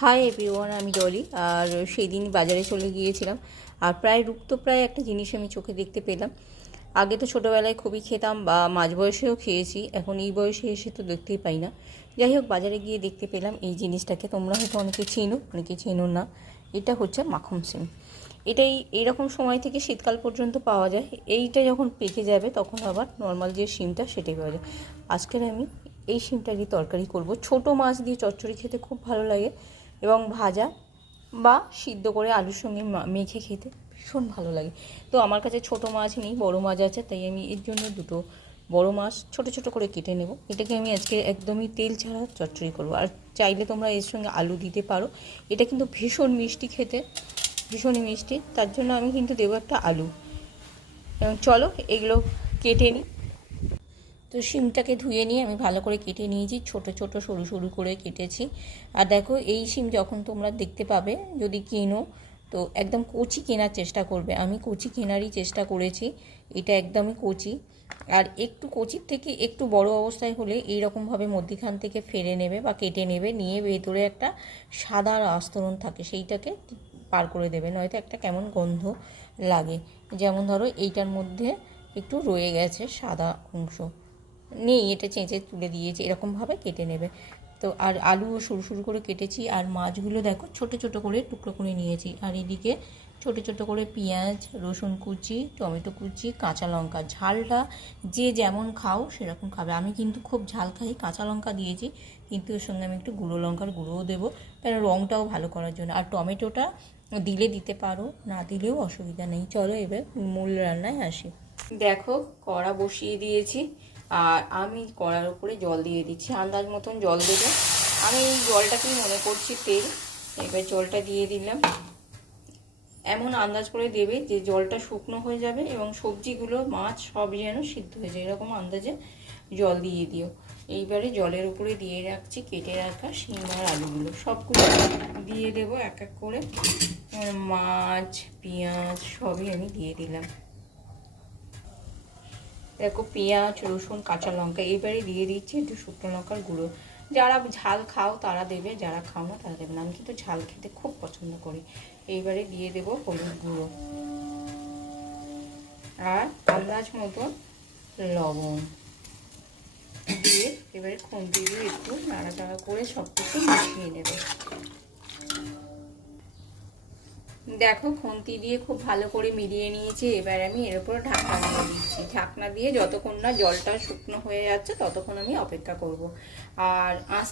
High everyone, আমি ডলি। আর সেই দিন বাজারে চলে গিয়েছিলাম। আর প্রায় রুক্ত প্রায় একটা জিনিস আমি চোখে দেখতে পেলাম। আগে তো ছোটোবেলায় খুবই খেতাম বা মাঝ বয়সেও খেয়েছি, এখন এই বয়সে এসে তো দেখতেই পাই না। যাই হোক, বাজারে গিয়ে দেখতে পেলাম এই জিনিসটাকে। তোমরা হয়তো অনেকে চেনো অনেকে চেনো না। এটা হচ্ছে মাখন সিম। এটাই এইরকম সময় থেকে শীতকাল পর্যন্ত পাওয়া যায়। এইটা যখন পেকে যাবে, তখন আবার নর্মাল যে সিমটা সেটাই পাওয়া যায়। আজকের আমি এই শিমটা দিয়ে তরকারি করব। ছোট মাছ দিয়ে চচ্চড়ি খেতে খুব ভালো লাগে। এবং ভাজা বা সিদ্ধ করে আলুর সঙ্গে মেখে খেতে ভীষণ ভালো লাগে। তো আমার কাছে ছোট মাছ নেই, বড় মাছ আছে, তাই আমি এর জন্য দুটো বড় মাছ ছোট ছোট করে কেটে নেব। এটাকে আমি আজকে একদমই তেল ছাড়া চচ্চড়ি করব। আর চাইলে তোমরা এর সঙ্গে আলু দিতে পারো। এটা কিন্তু ভীষণ মিষ্টি খেতে ভীষণই মিষ্টি। তার জন্য আমি কিন্তু দেবো একটা আলু। এবং চলো এগুলো কেটে নিই। তো শিমটাকে ধুয়ে নিয়ে আমি ভালো করে কেটে নিয়েছি। ছোট ছোট, সরু সরু করে কেটেছি। আর দেখো, এই শিম যখন তোমরা দেখতে পাবে, যদি কেনো, তো একদম কচি কেনার চেষ্টা করবে। আমি কচি কেনারই চেষ্টা করেছি। এটা একদমই কচি। আর একটু কচির থেকে একটু বড় অবস্থায় হলে এইরকমভাবে মধ্যিখান থেকে ফেলে নেবে বা কেটে নেবে, নিয়ে ভেতরে একটা সাদা আস্তরণ থাকে, সেইটাকে পার করে দেবে। নয়তো একটা কেমন গন্ধ লাগে। যেমন ধরো, এইটার মধ্যে একটু রয়ে গেছে সাদা অংশ। নেই, এটা চেঁচে তুলে দিয়েছি, এরকমভাবে কেটে নেবে। তো আর আলুও সরু সরু করে কেটেছি, আর মাছগুলো দেখো ছোট ছোট করে টুকরো করে নিয়েছি। আর এদিকে ছোট ছোট করে পেঁয়াজ, রসুন কুচি, টমেটো কুচি, কাঁচা লঙ্কা ঝালটা যে যেমন খাও সেরকম খাবে। আমি কিন্তু খুব ঝাল খাই, কাঁচা লঙ্কা দিয়েছি, কিন্তু এর সঙ্গে আমি একটু গুঁড়ো লঙ্কার গুঁড়োও দেবো। কারণ রঙটাও ভালো করার জন্য। আর টমেটোটা দিলে দিতে পারো, না দিলেও অসুবিধা নেই। চলো এবার মূল রান্নায় আসি। দেখো কড়া বসিয়ে দিয়েছি। আর আমি কড়ার উপরে জল দিয়ে দিচ্ছি, আন্দাজ মতন জল দেবো। আমি এই জলটাকেই মনে করছি তেল, এবার জলটা দিয়ে দিলাম। এমন আন্দাজ করে দেবে যে জলটা শুকনো হয়ে যাবে এবং সবজিগুলো, মাছ সব যেন সিদ্ধ হয়ে যায়, এরকম আন্দাজে জল দিয়ে দিও। এইবারে জলের উপরে দিয়ে রাখছি কেটে রাখা শিম আর আলুগুলো। সবগুলো দিয়ে দেবো এক এক করে। মাছ, পেঁয়াজ সবই আমি দিয়ে দিলাম। দেখো পেঁয়াজ, রসুন, কাঁচা লঙ্কা এইবারে দিয়ে দিচ্ছি একটু শুকনো লঙ্কার গুঁড়ো। যারা ঝাল খাও তারা দেবে, যারা খাও না তারা দেবে না। আমি কিন্তু ঝাল খেতে খুব পছন্দ করি। এইবারে দিয়ে দেবো হলুদ গুঁড়ো। আর আন্দাজ মতো লবণ। দিয়ে এবারে খুন্তি দিয়ে একটু নাড়াচাড়া করে সব কিছু মিশিয়ে নেবে। দেখো, খুন্তি দিয়ে খুব ভালো করে মিলিয়ে নিয়েছি। এবার আমি এর উপর ঢাকনা দিয়ে দিচ্ছি। ঢাকনা দিয়ে যতক্ষণ না জলটা শুকনো হয়ে যাচ্ছে, ততক্ষণ আমি অপেক্ষা করব। আর আঁচ